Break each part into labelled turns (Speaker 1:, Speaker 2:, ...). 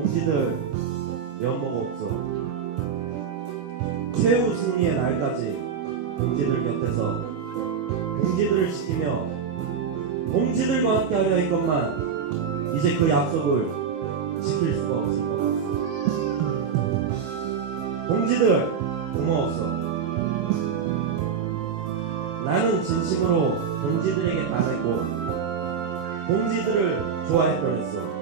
Speaker 1: 동지들 면목 없어 최후 승리의 날까지 동지들 곁에서 동지들을 지키며 동지들과 함께 하려 했건만 이제 그 약속을 지킬 수가 없을 것 같습니다. 동지들 고마웠어. 나는 진심으로 동지들에게 반했고 동지들을 좋아해 버렸어.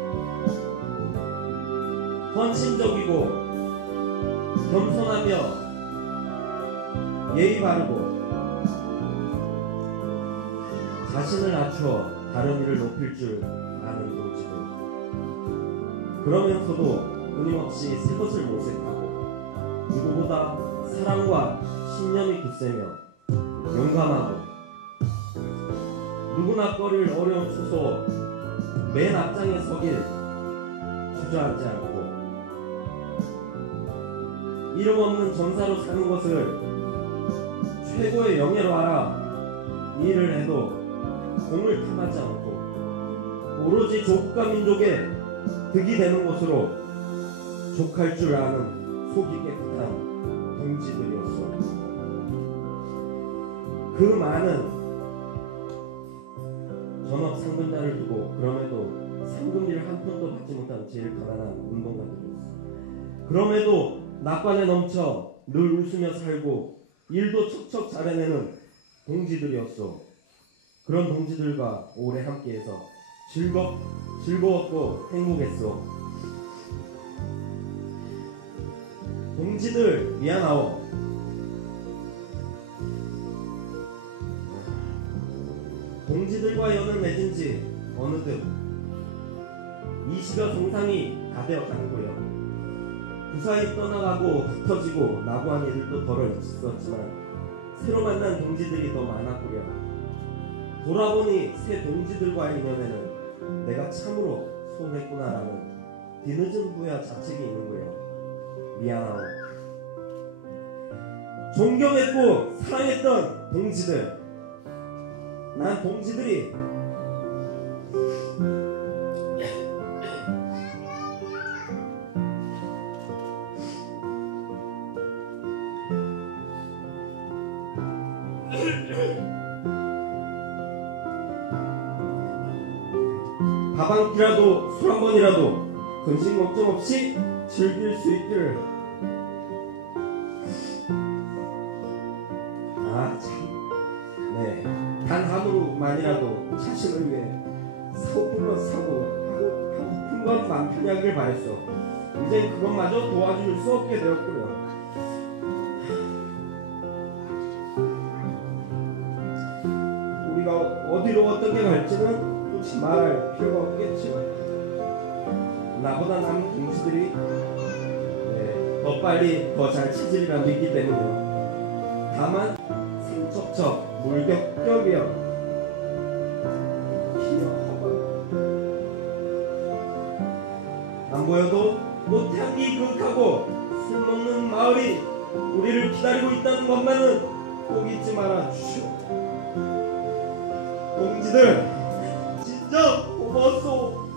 Speaker 1: 헌신적이고 겸손하며 예의 바르고 자신을 낮추어 다른 이를 높일 줄 아는 동지들. 그러면서도 끊임없이 새 것을 모색하고 누구보다 사랑과 신념이 굳세며 용감하고 누구나 꺼릴 어려운 수소 맨 앞장에 서길 주저앉지 않고 이름 없는 전사로 사는 것을 최고의 영예로 알아 이 일을 해도 공을 탐하지 않고 오로지 조국과 민족의 득이 되는 곳으로 족할 줄 아는 속이 깨끗한 동지들이었어. 그 많은 전업 상금자를 두고 그럼에도 상금비를 한 푼도 받지 못한 제일 가난한 운동가들이었어. 그럼에도 낙관에 넘쳐 늘 웃으며 살고 일도 척척 잘해내는 동지들이었어. 그런 동지들과 오래 함께해서 즐겁, 즐거웠고 행복했어. 동지들 미안하오. 동지들과 연을 맺은 지 어느덧 20여 동상이 다 되어 가는 거예요. 그 사이 떠나가고 흩어지고 나고한 일들도 덜어 있었지만 새로 만난 동지들이 더 많았구려. 돌아보니 새 동지들과의 인연에는 내가 참으로 소홀했구나라는 뒤늦은 후회와 자책이 있는 거예요. 미안하오. 존경했고 사랑했던 동지들. 난 동지들이 밥 한 끼라도 술 한 번이라도 근심 걱정 없이 즐길 수 있기를. 아참네단 하루만이라도 자신을 위해 것 사고 하고 것 마음 편하기를 바랬어 이제 그것마저 도와줄 수 없게 되었구려 어디로 어떻게 갈지는 굳이 말할 필요가 없겠지만 나보다 남은 동지들이 네, 더 빨리 더 잘 치질이라 믿기 때문에 다만 생척척 물격격이여 안 보여도 꽃향기 그윽하고 술 먹는 마을이 우리를 기다리고 있다는 것만은 꼭 잊지 말아 주시오 동지들 진짜 고마웠소.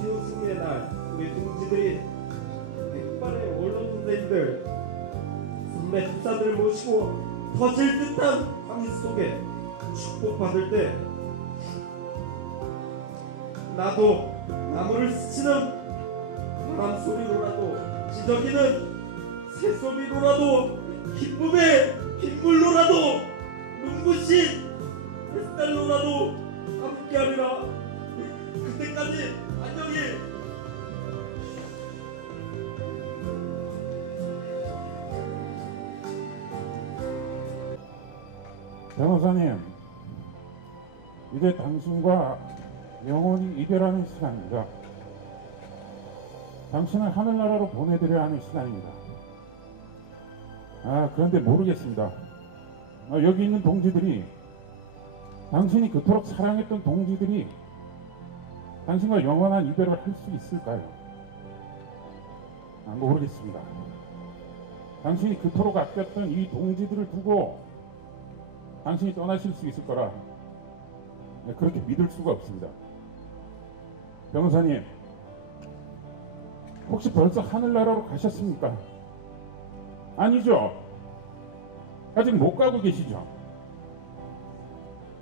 Speaker 1: 최우승의 날 우리 동지들이 백발의 원로 선생님들 선배 투사들 모시고 터질 듯한 밤 속에 축복받을 때 나도 나무를 스치는 바람 소리로라도 지저귀는 새소리로라도 기쁨의 빗물로라도 눈부신 햇살로라도 함께하리라 그때까지 안녕히
Speaker 2: 변호사님, 이제 당신과 영원히 이별하는 시간입니다. 당신을 하늘나라로 보내드려야 하는 시간입니다. 아, 그런데 모르겠습니다. 아, 여기 있는 동지들이, 당신이 그토록 사랑했던 동지들이 당신과 영원한 이별을 할 수 있을까요? 아, 모르겠습니다. 당신이 그토록 아꼈던 이 동지들을 두고 당신이 떠나실 수 있을 거라 네, 그렇게 믿을 수가 없습니다. 변호사님, 혹시 벌써 하늘나라로 가셨습니까? 아니죠. 아직 못 가고 계시죠.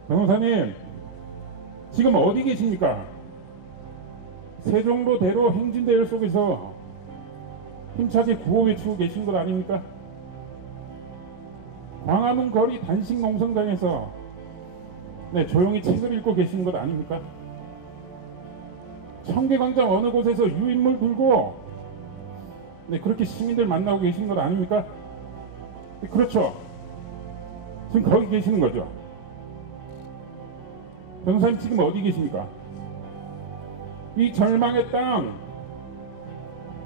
Speaker 2: 변호사님, 지금 어디 계십니까? 세종로대로 행진대열 속에서 힘차게 구호 외치고 계신 것 아닙니까? 광화문 거리 단식 농성장에서 네, 조용히 책을 읽고 계시는 것 아닙니까? 청계광장 어느 곳에서 유인물 들고 네, 그렇게 시민들 만나고 계신 것 아닙니까? 네, 그렇죠. 지금 거기 계시는 거죠. 변호사님 지금 어디 계십니까? 이 절망의 땅,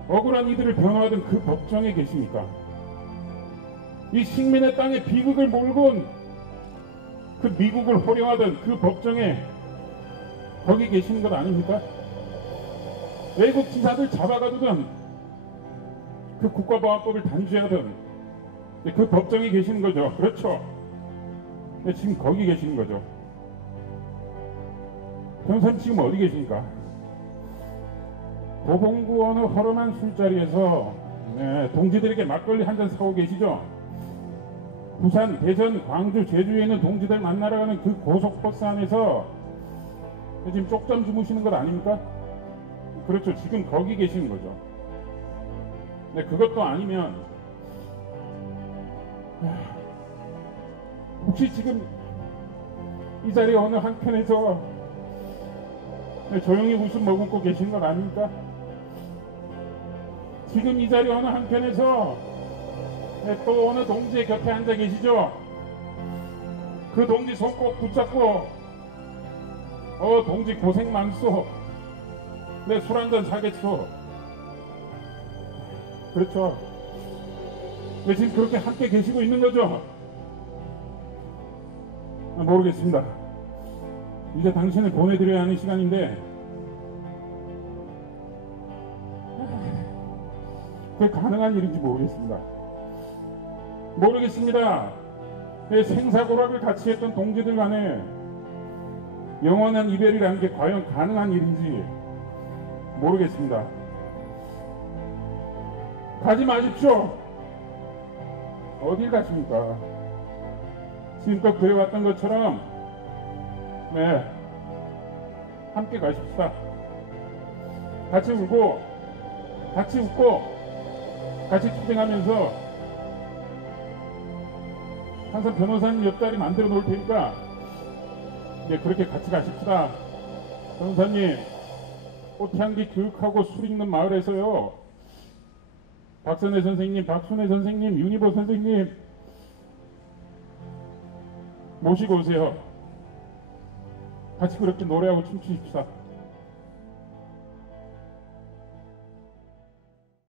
Speaker 2: 억울한 이들을 변호하던 그 법정에 계십니까? 이 식민의 땅에 비극을 몰고 온그 미국을 호령하던 그 법정에 거기 계시는 것 아닙니까? 외국 기사들 잡아가두던 그 국가보안법을 단죄하던 그 법정에 계시는 거죠. 그렇죠. 네, 지금 거기 계시는 거죠. 변호사님 지금 어디 계십니까? 도봉구 어느 허름한 술자리에서 네, 동지들에게 막걸리 한 잔 사고 계시죠? 부산, 대전, 광주, 제주에 있는 동지들 만나러 가는 그 고속버스 안에서 지금 쪽잠 주무시는 것 아닙니까? 그렇죠. 지금 거기 계시는 거죠. 네, 그것도 아니면 혹시 지금 이 자리 어느 한켠에서 네, 조용히 웃음 머금고 계신 것 아닙니까? 지금 이 자리 어느 한켠에서 네, 또 어느 동지의 곁에 앉아 계시죠? 그 동지 손 꼭 붙잡고 어 동지 고생 많소 내 술 한 잔 사겠소 그렇죠 네, 지금 그렇게 함께 계시고 있는 거죠? 아, 모르겠습니다 이제 당신을 보내드려야 하는 시간인데 그게 가능한 일인지 모르겠습니다. 모르겠습니다. 내 생사고락을 같이 했던 동지들 간에 영원한 이별이라는 게 과연 가능한 일인지 모르겠습니다. 가지 마십시오. 어딜 가십니까? 지금껏 그래왔던 것처럼 네 함께 가십시다. 같이 울고 같이 웃고 같이 투쟁하면서 항상 변호사님 옆자리 만들어 놓을 테니까 이제 그렇게 같이 가십시다. 변호사님 꽃향기 교육하고 술 있는 마을에서요. 박선혜 선생님, 박순혜 선생님, 윤희보 선생님 모시고 오세요. 같이 그렇게 노래하고 춤추십시다.